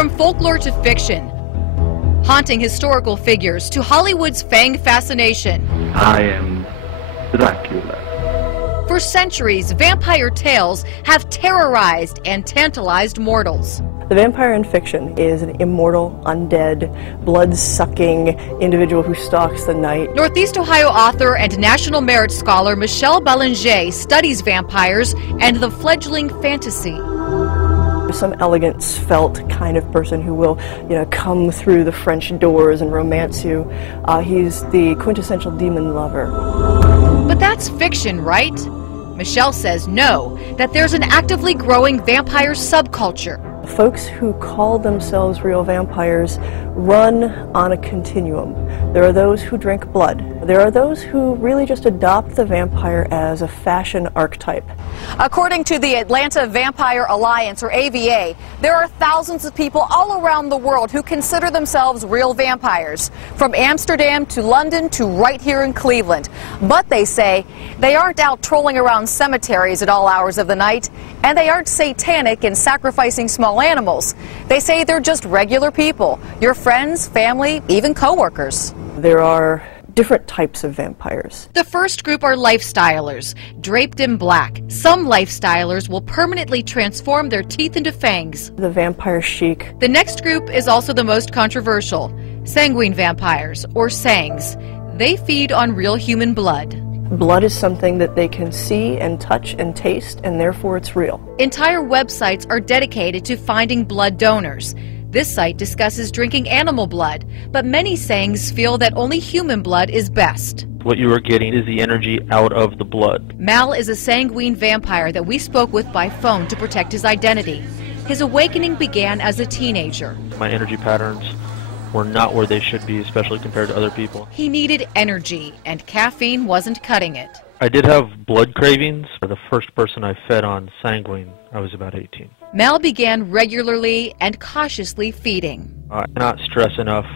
From folklore to fiction, haunting historical figures to Hollywood's fang fascination. I am Dracula. For centuries, vampire tales have terrorized and tantalized mortals. The vampire in fiction is an immortal, undead, blood-sucking individual who stalks the night. Northeast Ohio author and National Merit Scholar Michelle Belanger studies vampires and the fledgling fantasy. Some elegant, svelte kind of person who will, come through the French doors and romance you. He's the quintessential demon lover. But that's fiction, right? Michelle says no, that there's an actively growing vampire subculture. Folks who call themselves real vampires run on a continuum. There are those who drink blood. There are those who really just adopt the vampire as a fashion archetype. According to the Atlanta Vampire Alliance, or AVA, there are thousands of people all around the world who consider themselves real vampires, from Amsterdam to London to right here in Cleveland. But they say they aren't out trolling around cemeteries at all hours of the night, and they aren't satanic in sacrificing small animals. They say they're just regular people, your friends, family, even co-workers. There are different types of vampires. The first group are lifestylers, draped in black. Some lifestylers will permanently transform their teeth into fangs. The vampire chic. The next group is also the most controversial, sanguine vampires, or sangs. They feed on real human blood. Blood is something that they can see and touch and taste, and therefore it's real. Entire websites are dedicated to finding blood donors. This site discusses drinking animal blood, but many sangs feel that only human blood is best. What you are getting is the energy out of the blood. Mal is a sanguine vampire that we spoke with by phone to protect his identity. His awakening began as a teenager. My energy patterns were not where they should be, especially compared to other people. He needed energy, and caffeine wasn't cutting it. I did have blood cravings. The first person I fed on sanguine, I was about 18. Mal began regularly and cautiously feeding. I cannot stress enough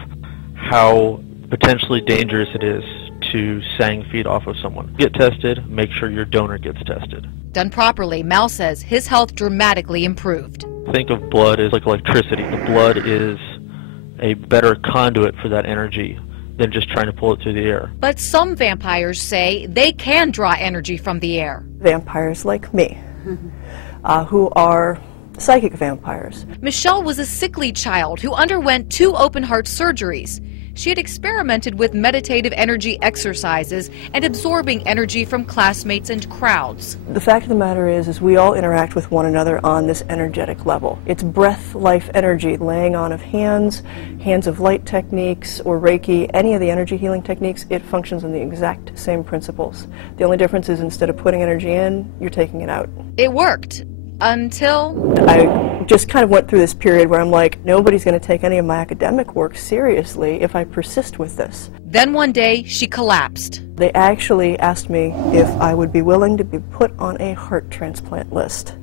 how potentially dangerous it is to sang feed off of someone. Get tested, make sure your donor gets tested. Done properly, Mal says his health dramatically improved. Think of blood as like electricity. The blood is a better conduit for that energy than just trying to pull it through the air. But some vampires say they can draw energy from the air. Vampires like me, who are psychic vampires. Michelle was a sickly child who underwent 2 open-heart surgeries. She had experimented with meditative energy exercises and absorbing energy from classmates and crowds. The fact of the matter is we all interact with one another on this energetic level. It's breath, life energy, laying on of hands of light techniques, or Reiki, any of the energy healing techniques, it functions on the exact same principles. The only difference is instead of putting energy in, you're taking it out. It worked. Until I just kind of went through this period where I'm like, nobody's going to take any of my academic work seriously if I persist with this. Then one day, she collapsed. They actually asked me if I would be willing to be put on a heart transplant list.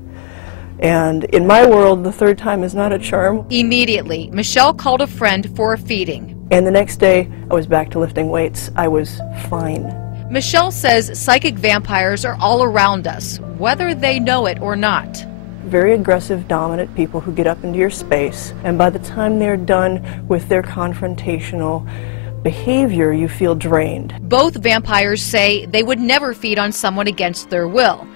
And in my world, the third time is not a charm. Immediately, Michelle called a friend for a feeding. And the next day, I was back to lifting weights. I was fine. Michelle says psychic vampires are all around us, whether they know it or not. Very aggressive, dominant people who get up into your space, and by the time they're done with their confrontational behavior, you feel drained. Both vampires say they would never feed on someone against their will.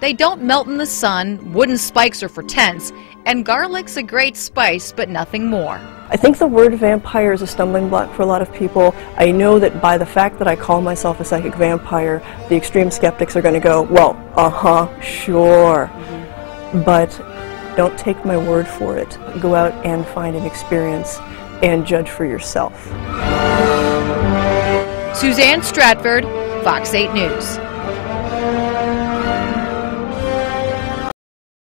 They don't melt in the sun, wooden spikes are for tents, and garlic's a great spice, but nothing more. I think the word vampire is a stumbling block for a lot of people. I know that by the fact that I call myself a psychic vampire, the extreme skeptics are going to go, well, sure. But don't take my word for it. Go out and find an experience and judge for yourself. Suzanne Stratford, Fox 8 News.